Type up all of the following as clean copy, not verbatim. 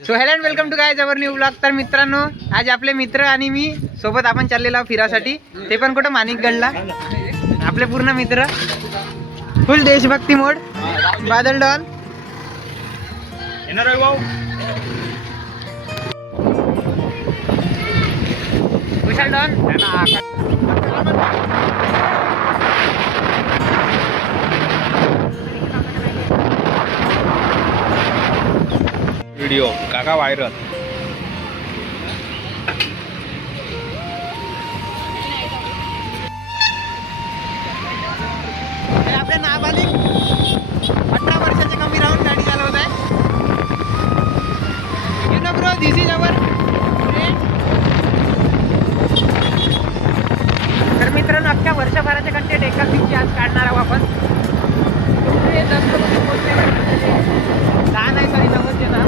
So hello and welcome to guys our new blog. तर मित्रांनो, आज आपले मित्र आणि मी सोबत आपण चाललेलो आहोत फिरासाठी, ते पण कुठं माणिकगडला। आपले पूर्ण मित्र, फुल देशभक्ती मोड, बादल डॉन विशाल डॉन व्हिडिओ काका व्हायरल। आपले नाबालिग 18 वर्षाचे कमी राहून गाडी चालवत आहे। You know bro, this is our friend. तर मित्रांनो, अख्ख्या वर्षभराचे कंटेंट एकाच दिवशी आज काढणार आहोत आपण। दहा नाही, 9:30 ना।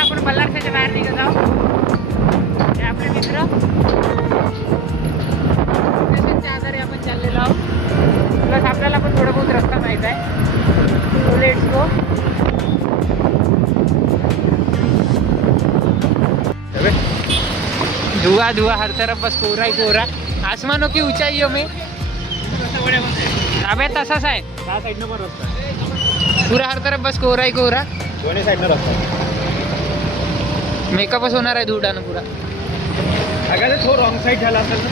आपण बल्लारशाच्या बाहेर निघत आहोत। हे आपले मित्र, स्टेशनच्या आधारे आपण चाललेलो आहोत। प्लस आपल्याला पण थोडं बहुत रस्ता माहीत आहे। So let's go. धुआं धुआं हर तरफ, बस कोहरा ही कोहरा। आसमानों की ऊंचाइयों में अबे तसाच आहे। साईडनं पण रस्ता आहे, पूरा हर तरफ बस कोहरा ही कोहरा। दोन्ही साईडनं रस्ता आहे। मेकअपच होणार आहे धुडानं पुरा। अगं तो रॉंग साईड झाला असेल ना।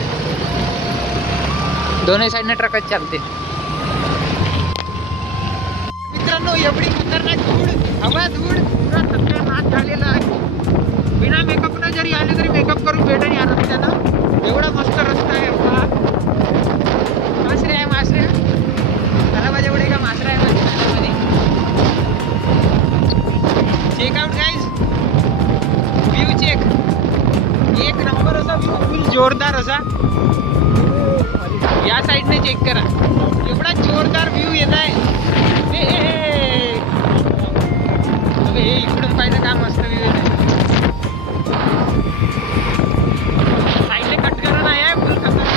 दोन्ही साईडने ट्रकच चालते। मित्रांनो, एवढी खतरनाक धूळ, हवा धूळ, पुरा खतरनाक झालेला आहे। बिना मेकअप न जरी आले तरी मेकअप करून भेटेल या रस्त्यानं। एवढा मस्त रस्ता आहे। मासरे आहे, मासरे त्याला माझ्या एवढे का मासरा आहे माझ्या। चेकआउट गाईज, व्यू चेक, एक नंबर असा व्यू, फुल जोरदार असा। या साईडने चेक करा, एवढा जोरदार व्यू येत आहे। हे इकडून पाहिजे का मस्त व्यू येत आहे। साईडने कट करा नाही आहे, फुल खतरनाक।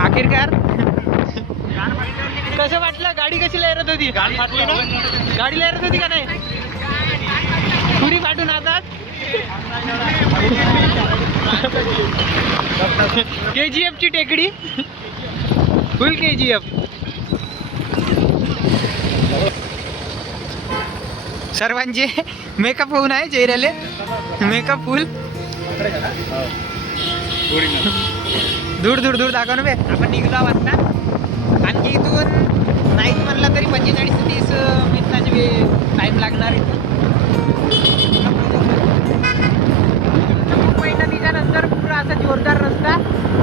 आखिरकार कसं वाटलं? गाडी कशी लहरत होती? गाडी फाटली ना? गाडी लहरत होती का नाही? पुरी फाटून आतात। KGF ची टेकडी, फुल KGF। सर्वांचे मेकअप होऊन आहे चेहऱ्याले, मेकअप फुल। दूर दूर दूर दाखव ना बे। आपण निघलो वाजता, आणखी इथून नाहीच म्हणलं तरी 45 ते 30 मिनिटाचे टाईम लागणार इथून। महिना निघाल्यानंतर पुरा असा जोरदार रस्ता,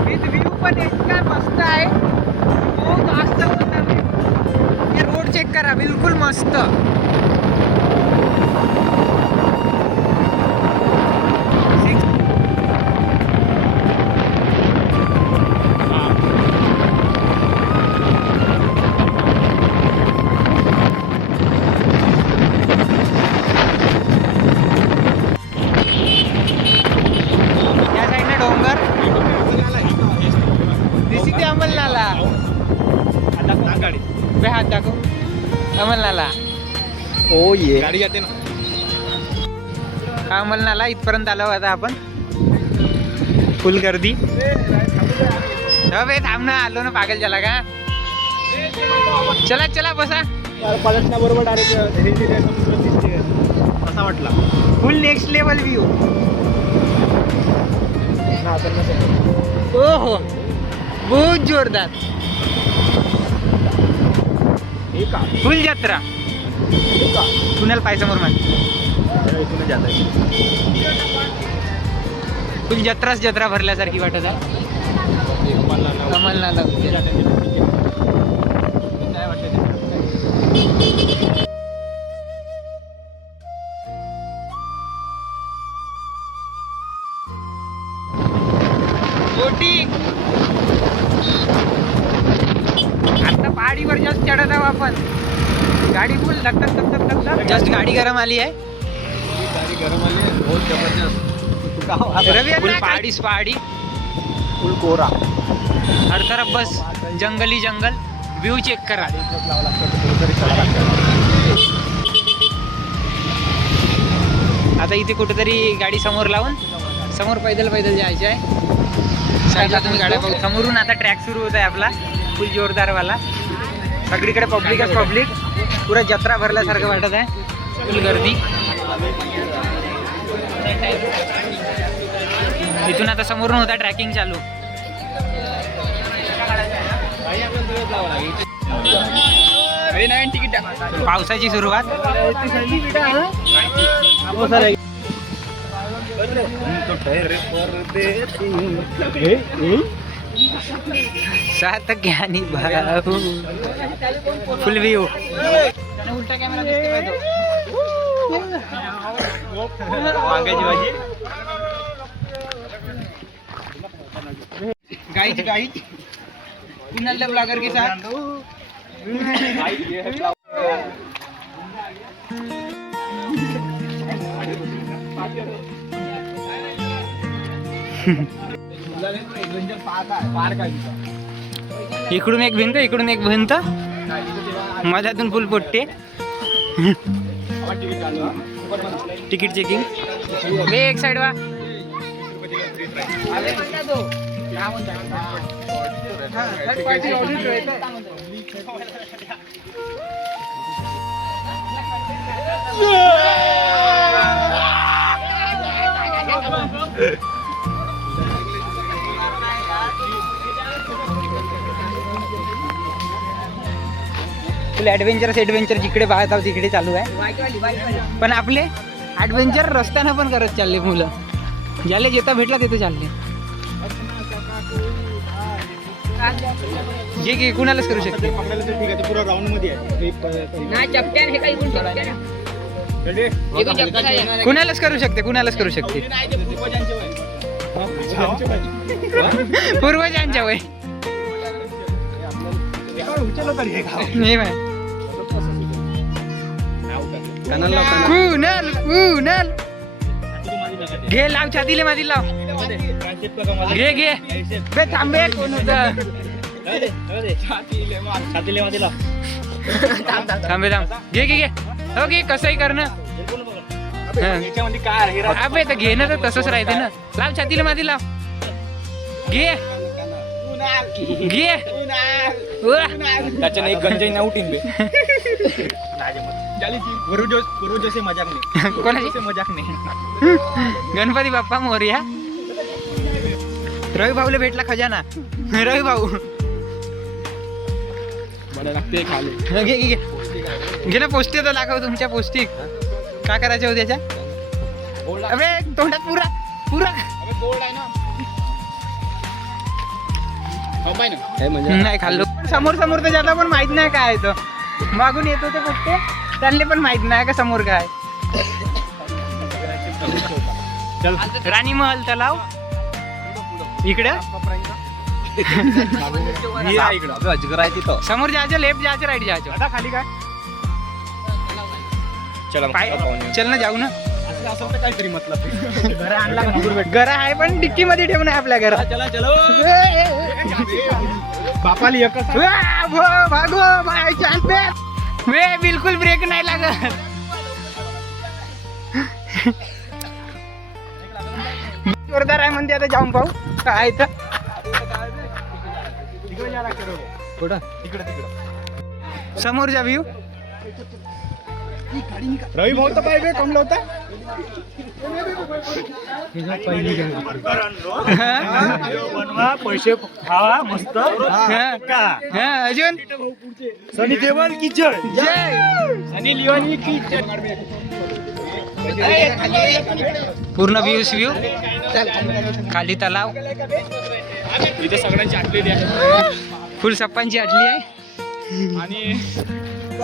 विथ व्ह्यू पण इतका मस्त आहे, बहुत मस्त होता व्ह्यू। हे रोड चेक करा, बिलकुल मस्त। हात दाखव, अमलनाला। ओ ये गाडी जाते ना। अमलनाला इथपर्यंत आलो आता आपण। फुल गर्दी। बे थांब ना, आलो ना, पागल झाला का? चला चला बसा। पलटण्याबरोबर डायरेक्ट असा वाटला। फुल नेक्स्ट लेवल व्ह्यू। ओहो, बहुत जोरदार, फुल जत्रा। पुण्याला पाय समोर मान, फुल जत्राच जत्रा भरल्यासारखी वाटत आहे। अमलनाला काय वाटतं? बोटिंग आता पहाडीवर जस्ट चढत आहो आपण. गाडी फुल धकधक धकधक धकधक. जस्ट गाडी गरम आली आहे. गाडी गरम आली आहे. बहुत जबरदस्त. रवी फुल पहाडीच पहाडी, फुल कोरा. हर तरफ बस जंगली जंगल. व्यू चेक करा. आता इथे कुठेतरी गाडी समोर लावून समोर पैदल पैदल जायचे आहे. साईडला तुम्ही गाड्या बघू. समोरून आता ट्रॅक सुरू होत आहे आपला फुल जोरदारवाला. सगळीकडे पब्लिकच पब्लिक. पुरा जत्रा भरल्यासारखं वाटत आहे. फुल गर्दी. इथून आता समोरून होता ट्रॅकिंग चालू. पावसाची सुरुवात. सात ज्ञानी भाऊ. Full view. उलटा camera guide guide Kunal blogger के साथ. इकडून एक भिंत इकडून एक भिंत मधातून फुल पोट्टे. Ticket checking. एक साइड वा. फुल ॲडव्हेंचर जिकडे पाहत आहोत तिकडे चालू आहे. पण आपले ॲडव्हेंचर रस्त्यानं पण करत चालले मुलं. ज्याला जेता भेटला तिथे चालले. जे कुणालाच करू शकते. पुरा राऊंड मध्ये आहे. कुणालाच करू शकते. कुणालाच करू शकते. पूर्वजांच्या वय नाही बाय. कुणाल कुणाल घे लाव छातीले माझी लाव. घे घे बे थांबे. कोण होतं थांबे थांब. घे घे घे. हो घे कसंही करणं. अबे तर घेणं तर तसंच राहते ना. लाव छातीला माझी लाव. घे घे. त्याच्याने एक गंजाई ना उठीन बे. जसे मजाक नाही. कोणाची मजाक नाही. गणपती बाप्पा मोरया. रवी भाऊला भेटला खजाना. रवी भाऊ मला लागते खाली. घे घे घे ना. पौष्टिक तर दाखव तुमच्या. पौष्टिक काय करायचं होत्या त्याच्या. अबे तोंडात पुरा पुरा नाही खाल्लो. समोर समोर तर ज्याला पण माहित नाही काय तो. मागून येतो ते फक्त त्यांना पण माहित नाही का समोर काय. राणी महल तलाव इकडे. अजगर आहे तिथं. समोर जायचं. लेफ्ट जायचं राईट जायचं. आता खाली काय. चल ना जाऊ ना. असं तर काहीतरी मतलब. घरा आणला का. घर आहे पण डिक्की मध्ये ठेवून आहे आपल्या घरात. चला चलो. बापाली एकच. भागो माय चालते. वे बिलकुल ब्रेक नाही लागत. जोरदार आहे म्हणते. आता जाऊन पाहू काय तर. कुठं समोरचा व्ह्यू. रवी भाऊ तर पाहिजे कमला होता. पैसे खावा मस्त. अजून सनी देओल की जय. जय सनी लिओनी की जय. पूर्ण व्ह्यू खाली तलाव. इथे सगळ्यांची आटलेली आहे. फुल सप्पांची आटली आहे. आणि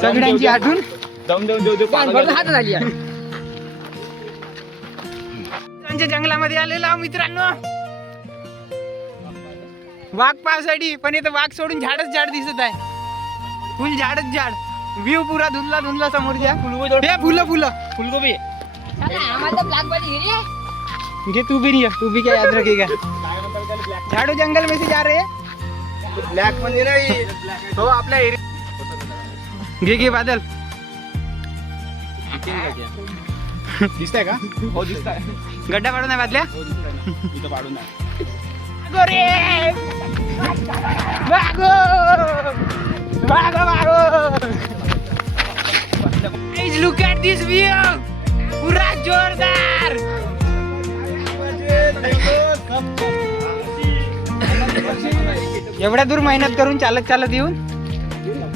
सगळ्यांची आठवण दम देऊन देऊ हात झाली जंगलामध्ये आलेलो आहो मित्रांनो, वाघ पाहासाठी. पण इथं वाघ सोडून झाडच झाड दिसत आहे, फुल झाडच झाड. व्ह्यू पुरा धुंदला धुंदला समोरच्या. फुलं फुलं फुलगोबी घे, तू भी नहीं है, तू भी क्या याद रखेगा. झाड़ू जंगल में से जा रहे हैं. ब्लॅक म्हणजे नाही हो आपल्या घे घे बादल. दिसतंय का? हो दिसतंय. गड्डा पाडून आहे बादल्या. इथं पाडून आहे. गोरे वागो वागो वागो. Guys, look at this view. पूरा जोरदार. एवढ्या दूर मेहनत करून चालत चालत येऊन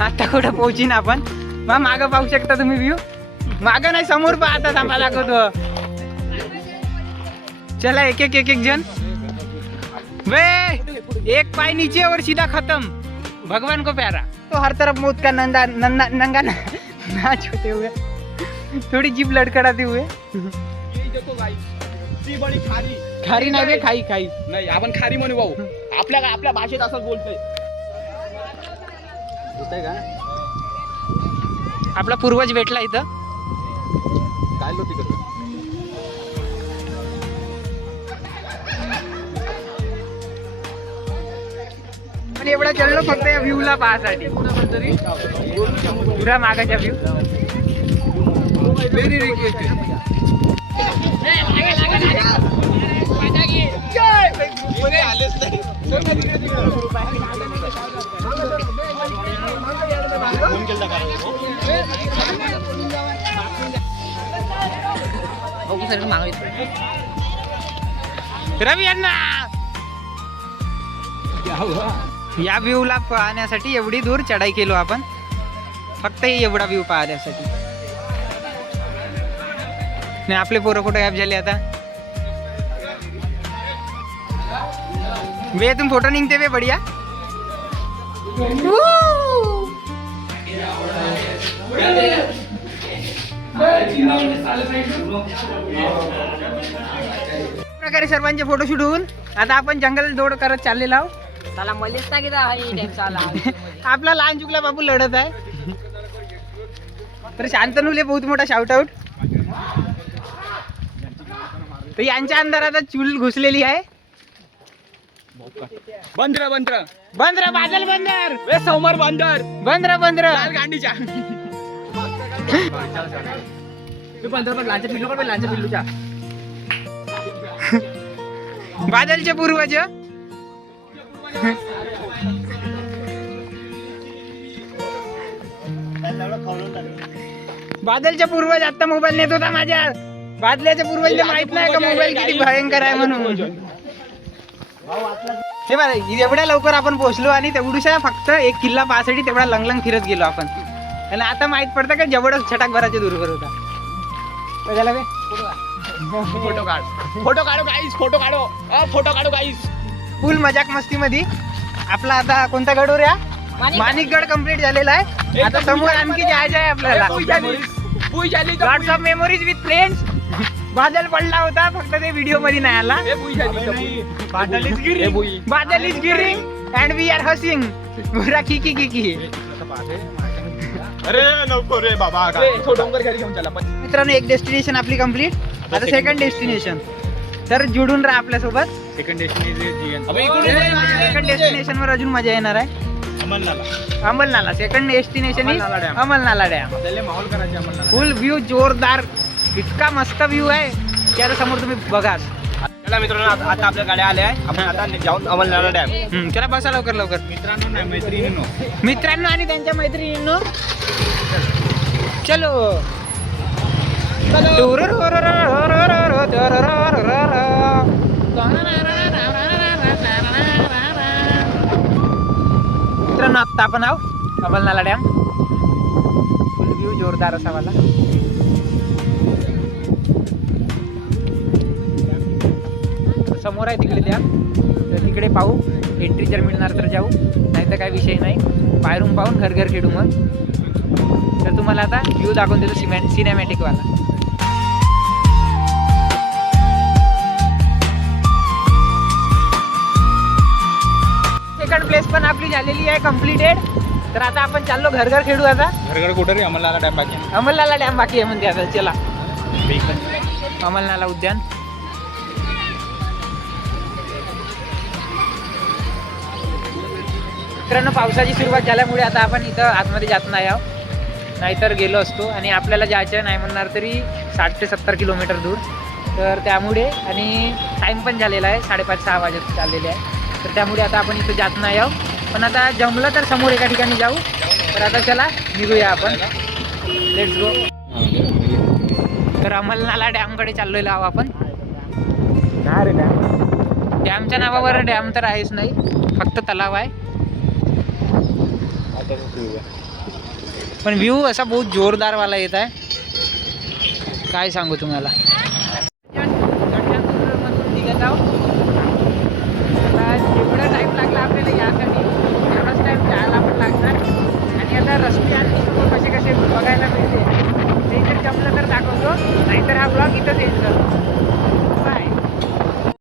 आता कुठं पोहोचीन आपण. मग मागं पाहू शकता तुम्ही व्ह्यू. मागं नाही, समोर पाहता थांबा दाखवतो. चला एक एक एक एक जन. वे एक पाय नीचे और सीधा खत्म. भगवान को प्यारा. तो हर तरफ मौत का नंगा नाच होते हुए, थोड़ी जीभ लड़खड़ाते हुए. बडी खारी खारी नाही बे, खाई खाई नाही, आपण खारी म्हणू भाऊ. आपल्या भाषेत असंच बोलतोय. दिसतंय का? आपला पूर्वज भेटला इथं. काय लो तिकडं पण एवढा चढलो फक्त या व्ह्यूला पाहासाठी. पुरा मागाच्या व्ह्यू. Very request. आलेच नाही. रवी अण्णा, या व्ह्यूला पाहण्यासाठी एवढी दूर चढाई केलो आपण, फक्त एवढा व्ह्यू पाहण्यासाठी. नाही आपले पोरं कुठे गायब झाले आता. वे तुम फोटो निघते वे बढिया. प्रकारे सर्वांचे फोटोशूट होऊन आता आपण जंगल दौड करत चाललेलो आहोत. आपला लहान चुकला बाबू लढत आहे. तर शांतनुले बहुत मोठा शाउट आउट. तर यांच्या अंदर आता चूल घुसलेली आहे. बंदर बादल बंदर समोर बंदर बंदर गांडीच्या बादलचे पूर्वज. बादलच्या पूर्वज आता मोबाईल नेत होता माझ्या. बादल्याच्या पूर्वज माहित नाही का मोबाईल किती भयंकर आहे म्हणून. हे बघा एवढ्या लवकर आपण पोहोचलो आणि तेवढूशा फक्त एक किल्ला पाहासाठी तेवढा लंगलंग फिरत गेलो आपण. आणि आता माहित पडतं का जेवढं छटाक भराच्या दूरवर होता. फोटो काढो गाईस. फुल मजाक मस्ती मध्ये आपला आता कोणता गड रे? माणिकगड कम्प्लीट झालेला आहे. आता समोर आणखी जायचं आहे आपल्याला. Lots of memories with friends. बादल पडला होता, फक्त ते व्हिडिओ मध्ये नाही आला. बादल इज गिरिंग अँड वी आर हसिंग. पुरा किकी किकी. अरे नको रे बाबा. डोंगर घरी घेऊन चला. मित्रांनो एक डेस्टिनेशन आपली कम्प्लीट. आता सेकंड डेस्टिनेशन. तर जुडून राहा आपल्यासोबत. सेकंड डेस्टिनेशन वर अजून मजा येणार आहे. Amalnala. Second destination Amalnala dam. Full view जोरदार. इतका मस्त व्ह्यू आहे की आता समोर तुम्ही बघा. चला मित्रांनो आता आपल्या गाड्या आल्या आहे. आपण आता जाऊन अमलनाला डॅम. चला बसा लवकर लवकर. मित्रांनो आणि त्यांच्या मैत्रिणींनो चलो. मित्रांनो आता आपण आहो अमलनाला डॅम. फुल व्ह्यू जोरदार असा वाला. समोर आहे तिकडे डॅम. तर तिकडे पाहू. एंट्री जर मिळणार तर जाऊ, नाही तर काय विषय नाही. बाहेरून पाहून घर खेळू मग. तर तुम्हाला आता व्ह्यू दाखवून देतो सिनेमॅटिकवाला. सेकंड प्लेस पण आपली झालेली आहे कम्प्लिटेड. तर आता आपण चाललो घर घर खेळू. आता घरगड कुठे रे अमलनाला डॅम बाकी अमलनाला डॅम बाकी आहे म्हणते. आता चला अमलनाला उद्यान. मित्रांनो पावसाची सुरुवात झाल्यामुळे आता आपण इथं आतमध्ये जात नाही आहोत, नाहीतर गेलो असतो. आणि आपल्याला जायचं नाही म्हणणार तरी 60 ते 70 किलोमीटर दूर. तर त्यामुळे आणि टाईम पण झालेला आहे 5:30-6 वाजत चाललेले आहे. तर त्यामुळे आता आपण इथं जात नाही आहोत. पण आता जमलं तर समोर एका ठिकाणी जाऊ. तर आता चला निघूया आपण. Let's go. तर अमलनाला डॅमकडे चाललेलो आहोत आपण. नाही रे डॅम. डॅमच्या नावावर डॅम तर आहेच नाही, फक्त तलाव आहे. पण व्ह्यू असा बहुत जोरदारवाला येत आहे, काय सांगू तुम्हाला.